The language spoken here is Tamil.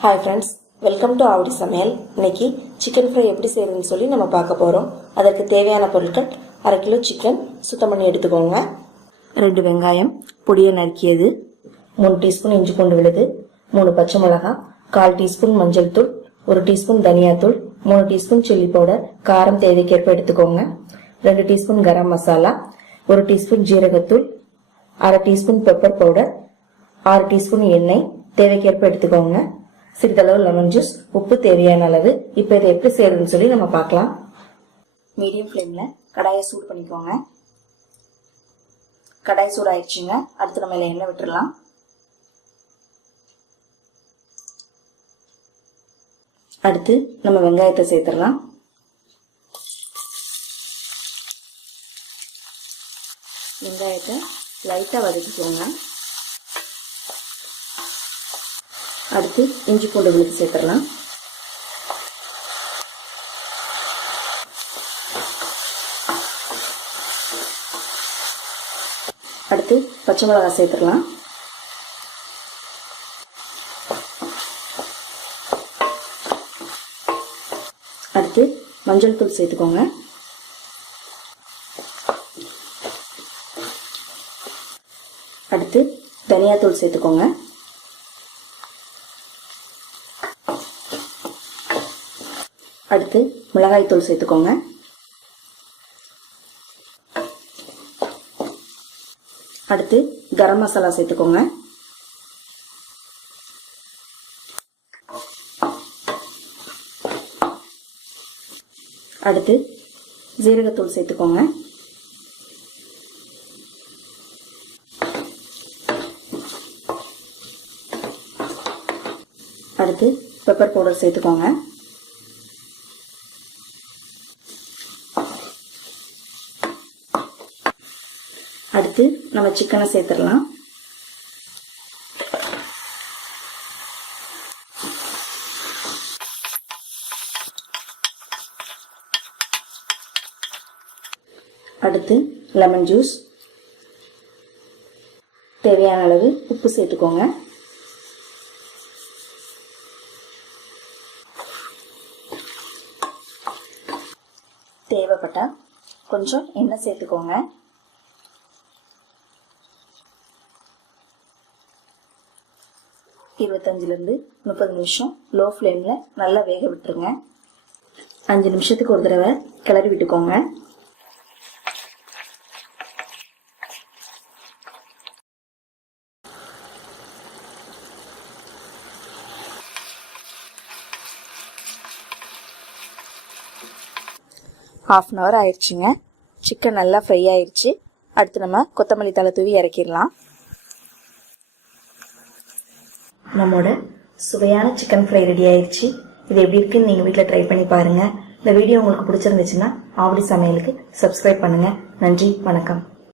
Hi friends, welcome to Avadi Samayal. இன்னைக்கு chicken fry எப்படி செய்யறதுன்னு சொல்லி நம்ம பார்க்க போறோம். அதற்கு தேவையான பொருட்கள் 1/2 கிலோ chicken சுத்தம் பண்ணி எடுத்துக்கோங்க. 2 வெங்காயம் பொடியா நறுக்கியது, 3 டீஸ்பூன் இஞ்சி பூண்டு விழுது, 3 பச்சை மிளகாய், 1/4 டீஸ்பூன் மஞ்சள் தூள், 1 டீஸ்பூன் தனியா தூள், 3 டீஸ்பூன் சில்லி பவுடர், காரம் தேவைக்கேற்ப எடுத்துக்கோங்க. 2 டீஸ்பூன் கரம் மசாலா, 1 டீஸ்பூன் ஜீரகத்தூள், 1/2 டீஸ்பூன் பெப்பர் பவுடர், 6 டீஸ்பூன் எண்ணெய் தேவைக்கேற்ப எடுத்துக்கோங்க. சிறிதளவு லெமன் ஜூஸ், உப்பு தேவையான அளவு. இப்போ இதை எப்படி செய்யறதுன்னு சொல்லி நம்ம பார்க்கலாம். மீடியம் ஃப்ளேம்ல கடாயை சூடு பண்ணிக்கோங்க. கடாய் சூடாயிடுச்சுங்க. அடுத்து நம்ம எண்ணெய் விட்டுடலாம். அடுத்து நம்ம வெங்காயத்தை சேர்த்துடலாம். வெங்காயத்தை லைட்டா வதக்கிக்கோங்க. அடுத்து இஞ்சி பூண்டு விழுது சேர்த்துடலாம். அடுத்து பச்சை மிளகாய் சேர்த்துடலாம். அடுத்து மஞ்சள் தூள் சேர்த்துக்கோங்க. அடுத்து தனியா தூள் சேர்த்துக்கோங்க. அடுத்து மிளகாய் தூள் சேர்த்துக்கோங்க. அடுத்து கரம் மசாலா சேர்த்துக்கோங்க. அடுத்து ஜீரகத்தூள் சேர்த்துக்கோங்க. அடுத்து பெப்பர் பவுடர் சேர்த்துக்கோங்க. அடுத்து நம்ம சிக்கனை சேர்த்துடலாம். அடுத்து லெமன் ஜூஸ், தேவையான அளவு உப்பு சேர்த்துக்கோங்க. தேவைப்பட்டா கொஞ்சம் எண்ணெய் சேர்த்துக்கோங்க. இருந்து 30 நிமிஷம் லோ ஃப்ளேம்ல நல்லா வேக விட்டுருங்க. 5 நிமிஷத்துக்கு ஒரு தடவை கிளறி விட்டுக்கோங்க. ½ அன் ஹவர் ஆயிடுச்சுங்க. சிக்கன் நல்லா ஃப்ரை ஆயிடுச்சு. அடுத்து நம்ம கொத்தமல்லி தழை தூவி இறக்கிடலாம். நம்மோட சுவையான சிக்கன் ஃப்ரை ரெடி ஆயிடுச்சு. இது எப்படி இருக்குன்னு நீங்கள் வீட்டில் ட்ரை பண்ணி பாருங்கள். இந்த வீடியோ உங்களுக்கு பிடிச்சிருந்துச்சுன்னா ஆவடி சமையலுக்கு சப்ஸ்கிரைப் பண்ணுங்கள். நன்றி, வணக்கம்.